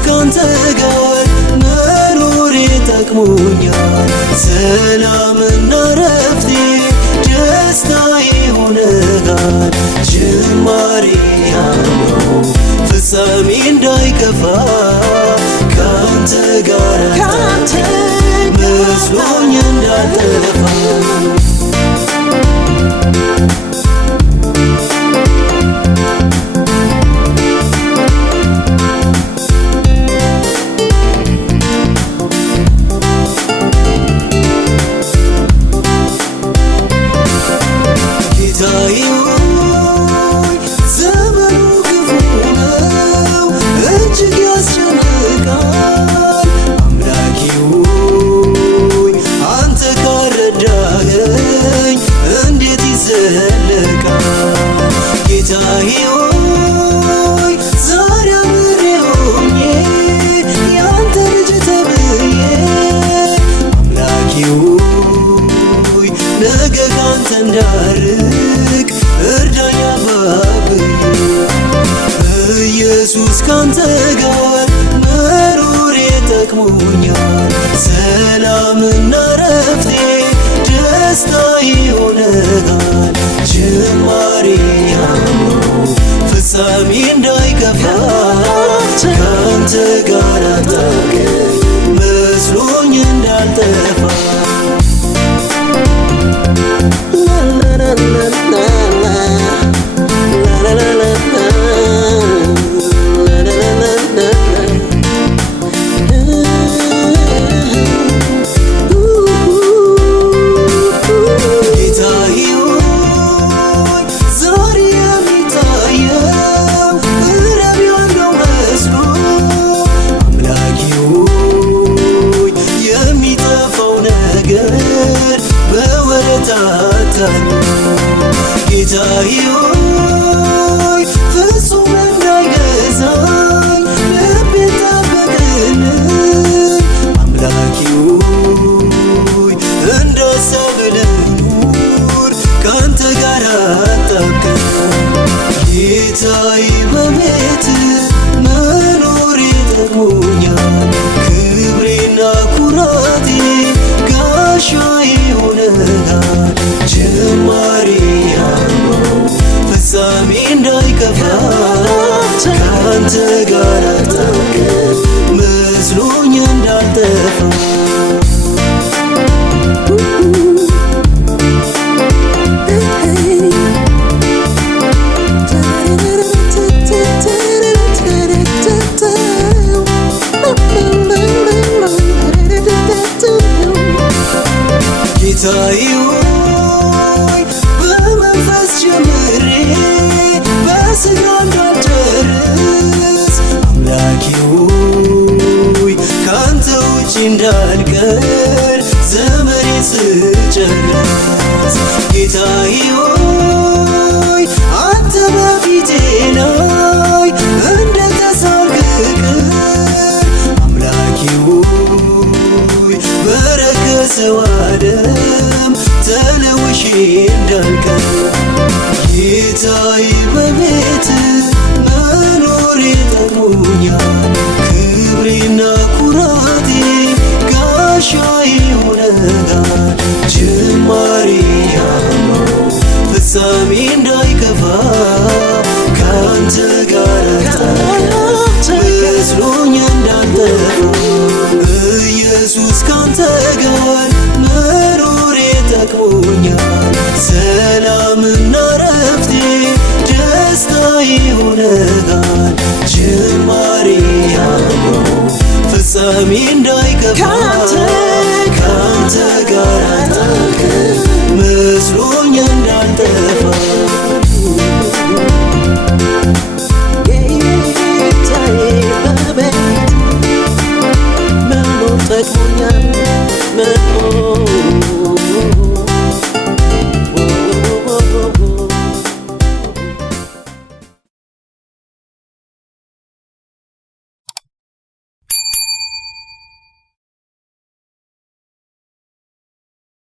ካንተ ጋር መኖሬ ጠቅሞኛል። ሰላምና ረፍቴ ደስታዬ ሆነሃል። ጅማሬ ያለው ፍጻሜ እንዳይከፋ ካንተ ጋር መስሎኝ እንዳልጠፋ ጌታዬ ዘመኑ ክፉ ነው፣ እጅግ ያስጨንቃል። አምላኬ አንተ ካልረዳኸኝ እንዴት ይዘለቃል? ጌታዬ ዛሬ አብሬ ሆኜ ያንተ ልጅ ተብዬ አምላኬ ነገ ካንተ እንዳርቅ እርዳኝ አባብዬ። ኢየሱስ ካንተ ጋር መኖሬ ጠቅሞኛል። ሰላምና ረፍቴ ደስታዬ ሆነሃል። ጅማሬ ያለው ፍጻሜ እንዳይከፋ ካንተ ጋር አጣብቀኝ መስሎኝ እንዳልጠፋ ጌታዬ ፍጹም እንዳይገዛኝ ልቤን ጠብቅልኝ። አምላኬ እንዳሰብህ ልኑር ካንተ ጋር አጣብቀኝ። ጌታዬ በቤትህ መኖሬ ጠቅሞኛል። ክብሬና ኩራቴ ጋሻዬ ሆነሃል። ጅማሬ ያለው ፍጻሜ እንዳይከፋ ካንተ ጋር አጣብቀኝ መስሎኝ እንዳልጠፋ ጌታዬ በመንፈስ ጀምሬ በሥጋ እንዳልጨርስ አምላኬ ካንተ ውጭ እንዳልቀር ዘመኔን ስጨርስ ጌታዬ አንተ በፊቴ ላይ እንደተሳልክ አምላኬ በረከሰው ዓለም ተለውሼ እንዳልቀር ጌታዬ በቤትህ መኖሬ ጠቅሞኛል። ክብሬና ኩራቴ ጋሻዬ ሆነሃል። ጅማሬ ያለው ፍጻሜ እንዳይከፋ ካንተ ጋር አጣብቀኝ መስሎኝ እንዳልጠፋ ኢየሱስ ካንተ ጋር መኖሬ ጠቅሞኛል። ሰላምና ረፍቴ ደስታዬ ሆነሃል። ጅማሬ ያለው ፍጻሜ እንዳይከፋ ካንተ ጋር